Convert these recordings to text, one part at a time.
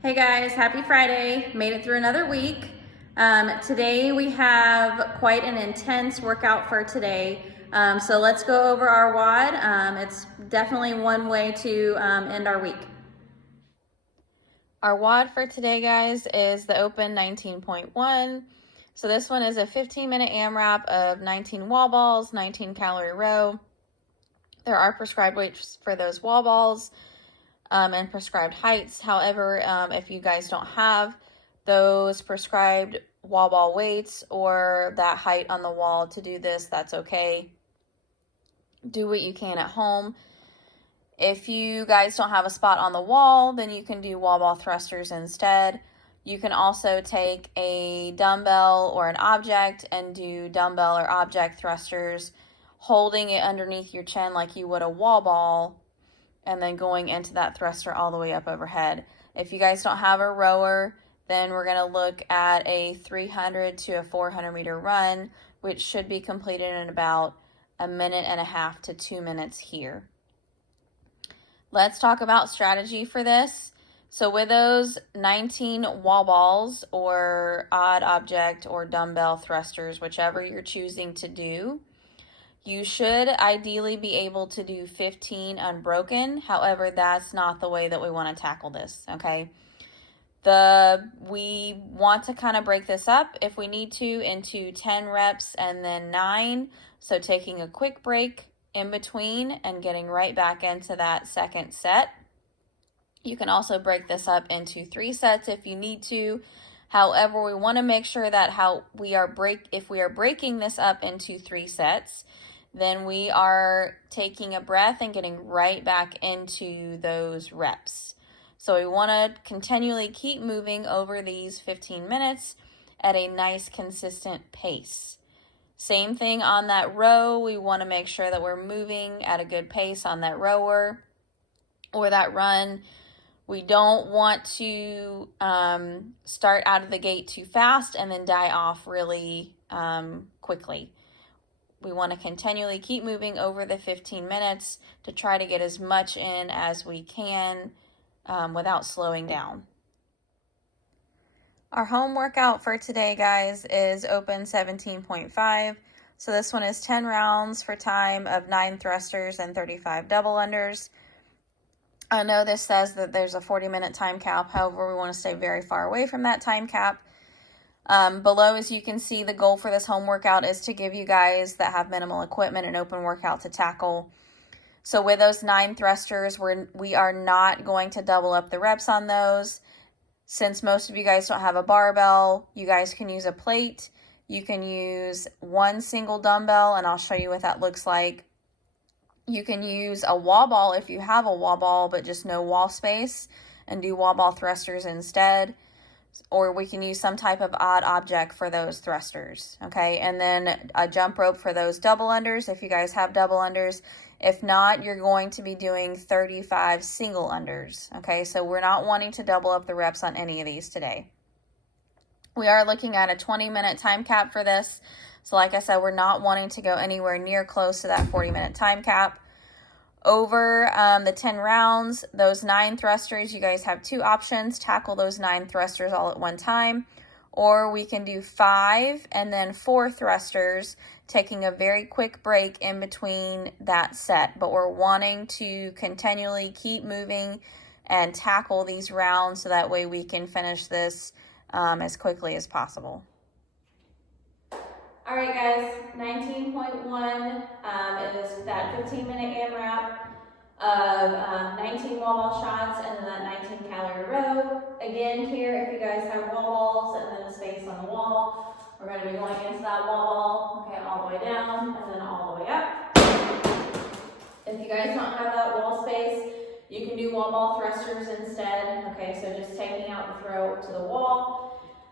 Hey guys, happy Friday. Made it through another week. Today we have quite an intense workout for today. So let's go over our WOD. It's definitely one way to end our week. Our WOD for today, guys, is the Open 19.1. So this one is a 15-minute AMRAP of 19 wall balls, 19 calorie row. There are prescribed weights for those wall balls. And prescribed heights. However, if you guys don't have those prescribed wall ball weights or that height on the wall to do this, that's okay. Do what you can at home. If you guys don't have a spot on the wall, then you can do wall ball thrusters instead. You can also take a dumbbell or an object and do dumbbell or object thrusters, holding it underneath your chin like you would a wall ball, and then going into that thruster all the way up overhead. If you guys don't have a rower, then we're going to look at a 300 to a 400 meter run, which should be completed in about 1.5 to 2 minutes here. Let's talk about strategy for this. So with those 19 wall balls or odd object or dumbbell thrusters, whichever you're choosing to do, you should ideally be able to do 15 unbroken. However, that's not the way that we want to tackle this, okay? We want to kind of break this up if we need to into 10 reps and then 9. So taking a quick break in between and getting right back into that second set. You can also break this up into 3 sets if you need to. However, we want to make sure that if we are breaking this up into 3 sets, then we are taking a breath and getting right back into those reps. So we want to continually keep moving over these 15 minutes at a nice consistent pace. Same thing on that row. We want to make sure that we're moving at a good pace on that rower or that run. We don't want to start out of the gate too fast and then die off really quickly. We want to continually keep moving over the 15 minutes to try to get as much in as we can without slowing down. Our home workout for today, guys, is Open 17.5. So this one is 10 rounds for time of 9 thrusters and 35 double unders. I know this says that there's a 40-minute time cap. However, we want to stay very far away from that time cap. Below, as you can see, the goal for this home workout is to give you guys that have minimal equipment an open workout to tackle. So with those 9 thrusters, we are not going to double up the reps on those. Since most of you guys don't have a barbell, you guys can use a plate. You can use one single dumbbell, and I'll show you what that looks like. You can use a wall ball if you have a wall ball, but just no wall space, and do wall ball thrusters instead. Or we can use some type of odd object for those thrusters, okay? And then a jump rope for those double unders if you guys have double unders. If not, you're going to be doing 35 single unders, okay? So we're not wanting to double up the reps on any of these today. We are looking at a 20-minute time cap for this. So like I said, we're not wanting to go anywhere near close to that 40-minute time cap. Over the 10 rounds, those 9 thrusters, you guys have 2 options. Tackle those 9 thrusters all at one time, or we can do 5 and then 4 thrusters, taking a very quick break in between that set. But we're wanting to continually keep moving and tackle these rounds so that way we can finish this as quickly as possible. All right, guys, 19.1 is that 15-minute AMRAP of 19 wall ball shots and then that 19 calorie row. Again, here, if you guys have wall balls and then the space on the wall, we're going to be going into that wall ball, okay, all the way down and then all the way up. If you guys don't have that wall space, you can do wall ball thrusters instead, okay, so just taking out the throw to the wall.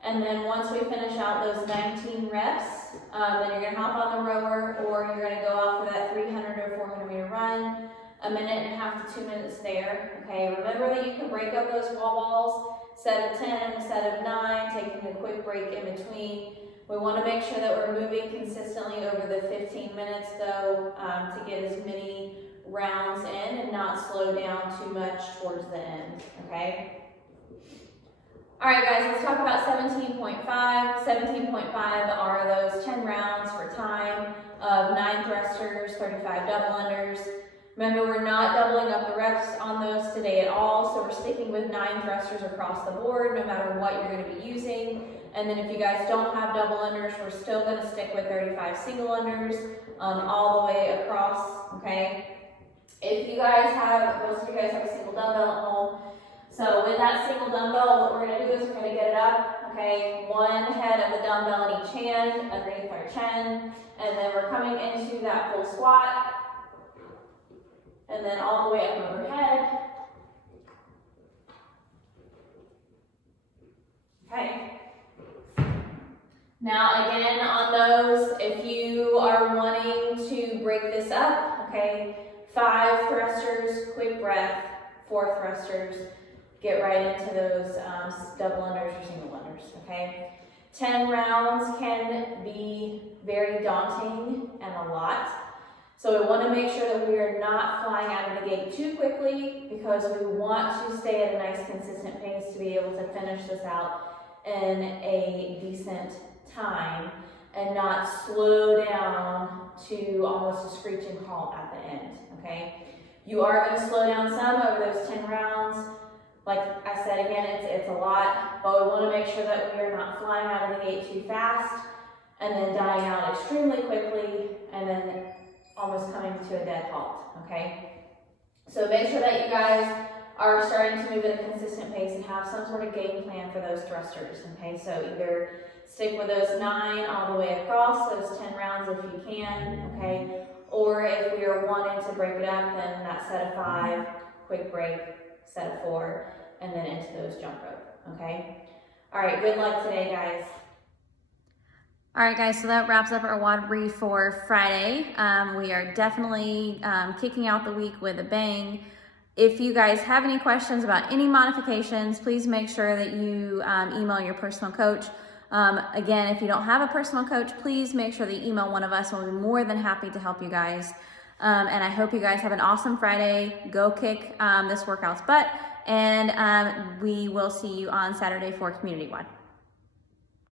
And then once we finish out those 19 reps, then you're going to hop on the rower or you're going to go out for that 300 or 400 meter run, 1.5 to 2 minutes there. Okay, remember that you can break up those wall balls, set of 10, set of 9, taking a quick break in between. We want to make sure that we're moving consistently over the 15 minutes though, to get as many rounds in and not slow down too much towards the end, okay? All right, guys, let's talk about 17.5. 17.5 are those 10 rounds for time of 9 thrusters, 35 double unders. Remember, we're not doubling up the reps on those today at all, so we're sticking with 9 thrusters across the board, no matter what you're going to be using. And then if you guys don't have double unders, we're still going to stick with 35 single unders all the way across, okay? If you guys have, most of you guys have a single dumbbell at home, so with that single dumbbell, what we're going to do is we're going to get it up, okay, one head of the dumbbell in each hand, underneath our chin, and then we're coming into that full squat, and then all the way up overhead. Okay. Now again, on those, if you are wanting to break this up, okay, 5 thrusters, quick breath, 4 thrusters, get right into those double unders or single unders, okay? 10 rounds can be very daunting and a lot. So we want to make sure that we are not flying out of the gate too quickly, because we want to stay at a nice consistent pace to be able to finish this out in a decent time and not slow down to almost a screeching halt at the end, okay? You are going to slow down some over those 10 rounds. Like I said, again, it's a lot, but we want to make sure that we are not flying out of the gate too fast and then dying out extremely quickly and then almost coming to a dead halt, okay? So make sure that you guys are starting to move at a consistent pace and have some sort of game plan for those thrusters, okay? So either stick with those 9 all the way across, those 10 rounds if you can, okay? Or if we are wanting to break it up, then that set of 5, quick break, set of 4, and then into those jump rope, okay? All right, good luck today, guys. All right, guys, so that wraps up our WOD brief for Friday. We are definitely kicking out the week with a bang. If you guys have any questions about any modifications, please make sure that you email your personal coach. Again, if you don't have a personal coach, please make sure that you email one of us, and we'll be more than happy to help you guys. And I hope you guys have an awesome Friday. Go kick this workout's butt, and we will see you on Saturday for Community WOD.